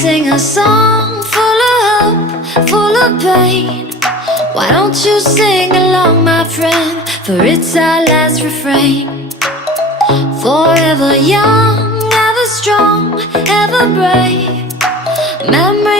sing a song full of hope, full of pain? Why don't you sing along, my friend? For it's our last refrain. Forever young, ever strong, ever brave. Memories